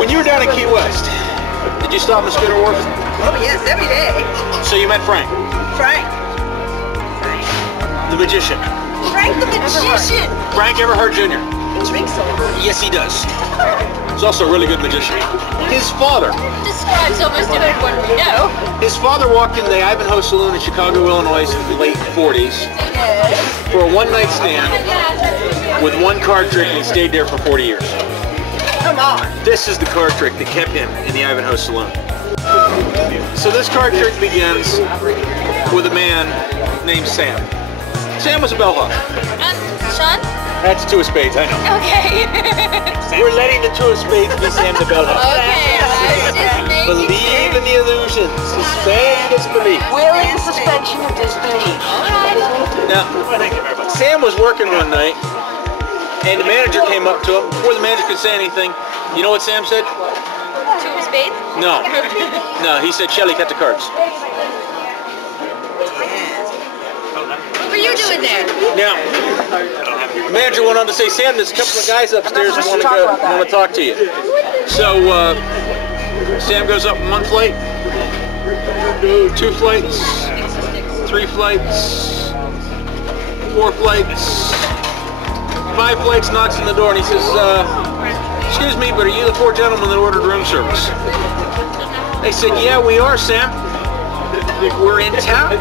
When you were down in Key West, did you stop in Scooter Wharf? Oh yes, every day. So you met Frank? Frank. The magician. Frank the magician. Frank Everheart Jr. He drinks a lot. Yes, he does. He's also a really good magician. His father. Describes almost everyone we know. His father walked in the Ivanhoe Saloon in Chicago, Illinois in the late 40s for a one-night stand with one card trick, and he stayed there for 40 years. Come on. This is the card trick that kept him in the Ivanhoe Saloon. So this card trick begins with a man named Sam. Sam was a bellhop. Sean? That's two of spades, I know. Okay. We're letting the two of spades be Sam the bellhop. Okay, I was just making Believe in the illusion. Suspend disbelief. Willing suspension of disbelief. Now, Sam was working one night, and the manager came up to him. Before the manager could say anything, you know what Sam said? Two of spades? No. No, he said, Shelly, cut the cards. What were you doing there? Now, the manager went on to say, Sam, there's a couple of guys upstairs that want to talk to you. So, Sam goes up one flight, 2 flights, 3 flights, 4 flights, 5 flights, knocks on the door, and he says, excuse me, but are you the 4 gentlemen that ordered room service? They said, yeah, we are, Sam. We're in town.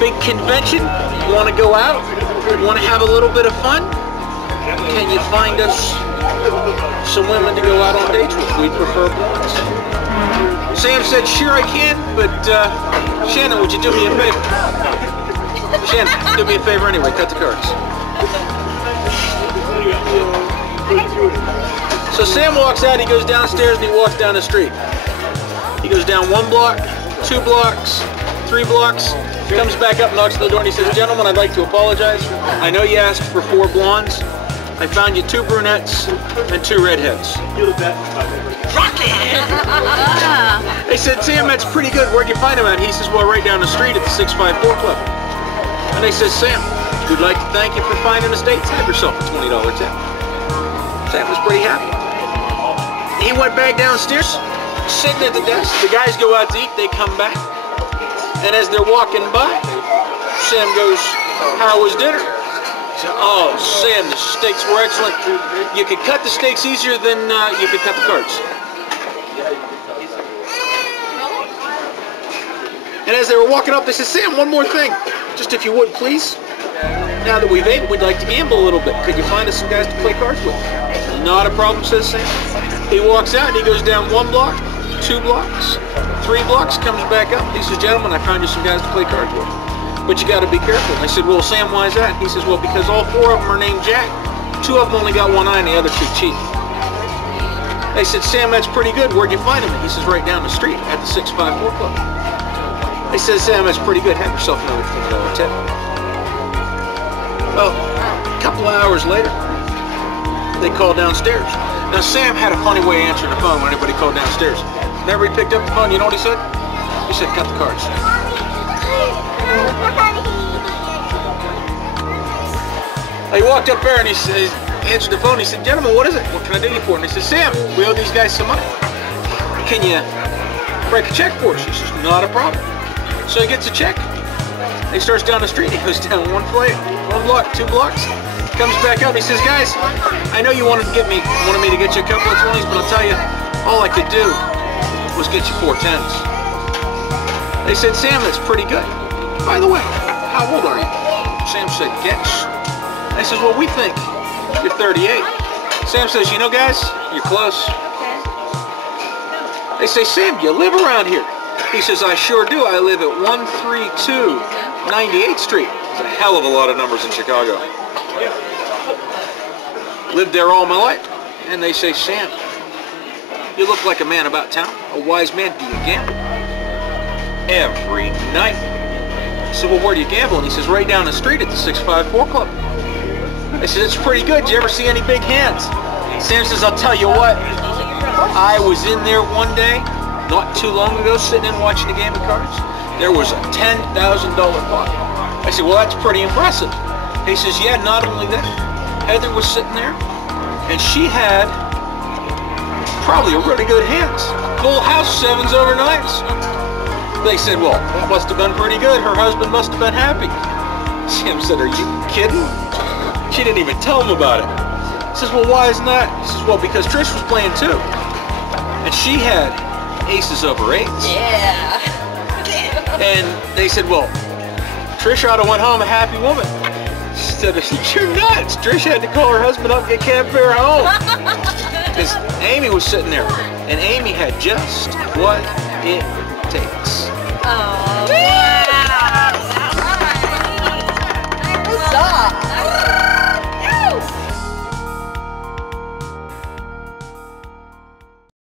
Big convention. Want to go out? Want to have a little bit of fun? Can you find us some women to go out on dates with? We'd prefer blondes. Sam said, sure I can, but Shannon, would you do me a favor? Shannon, do me a favor anyway, cut the cards. So Sam walks out, he goes downstairs, and he walks down the street. He goes down 1 block, 2 blocks, 3 blocks, comes back up, knocks on the door, and he says, gentlemen, I'd like to apologize. I know you asked for 4 blondes. I found you 2 brunettes and 2 redheads. They said, Sam, that's pretty good. Where'd you find them at? He says, well, right down the street at the 654 Club. And they said, Sam, we'd like to thank you for finding us dates. Have yourself a $20 tip. Sam was pretty happy. He went back downstairs, sitting at the desk. The guys go out to eat. They come back. And as they're walking by, Sam goes, how was dinner? He said, oh, Sam, the steaks were excellent. You could cut the steaks easier than you could cut the cards. And as they were walking up, they said, Sam, one more thing. Just if you would, please. Now that we've ate, we'd like to gamble a little bit. Could you find us some guys to play cards with? Not a problem, says Sam. He walks out and he goes down 1 block, 2 blocks, 3 blocks, comes back up. He says, gentlemen, I found you some guys to play cards with. But you got to be careful. And I said, well, Sam, why is that? He says, well, because all 4 of them are named Jack. 2 of them only got 1 eye and the other 2 cheat. They said, Sam, that's pretty good. Where'd you find him? He says, right down the street at the 654 Club. They said, Sam, that's pretty good. Have yourself another $20 tip. Well, a couple of hours later, they called downstairs. Now, Sam had a funny way of answering the phone when anybody called downstairs. Whenever he picked up the phone, you know what he said? He said, cut the cards. He walked up there and he answered the phone. He said, gentlemen, what is it? What can I do you for? And he said, Sam, we owe these guys some money. Can you break a check for us? He says, not a problem. So he gets a check. He starts down the street. He goes down 1 flight, 1 block, 2 blocks. Comes back up. He says, guys, I know you wanted me to get you a couple of 20s, but I'll tell you, all I could do was get you 4 10s. They said, Sam, that's pretty good. By the way, how old are you? Sam said, guess. They says, well, we think you're 38. Sam says, you know, guys, you're close. They say, Sam, you live around here? He says, I sure do. I live at 132 98th Street. It's a hell of a lot of numbers in Chicago. Lived there all my life. And they say, Sam, you look like a man about town, a wise man. Do you gamble? Every night. I said, well, where do you gamble? And he says, right down the street at the 654 Club. I said, it's pretty good. Did you ever see any big hands? Sam says, I'll tell you what. I was in there one day, not too long ago, sitting in watching a game of cards. There was a $10,000 pot. I said, well, that's pretty impressive. He says, yeah, not only that. Heather was sitting there, and she had probably a really good hand. Full house, 7s overnights. They said, well, that must have been pretty good. Her husband must have been happy. Sam said, are you kidding? She didn't even tell him about it. He says, well, why isn't that? He says, well, because Trish was playing too. And she had aces over 8s. Yeah. And they said, well, Trish ought to went home a happy woman. She said, you're nuts. Trish had to call her husband up and get cab fare home. Because Amy was sitting there. And Amy had just what it takes. Oh.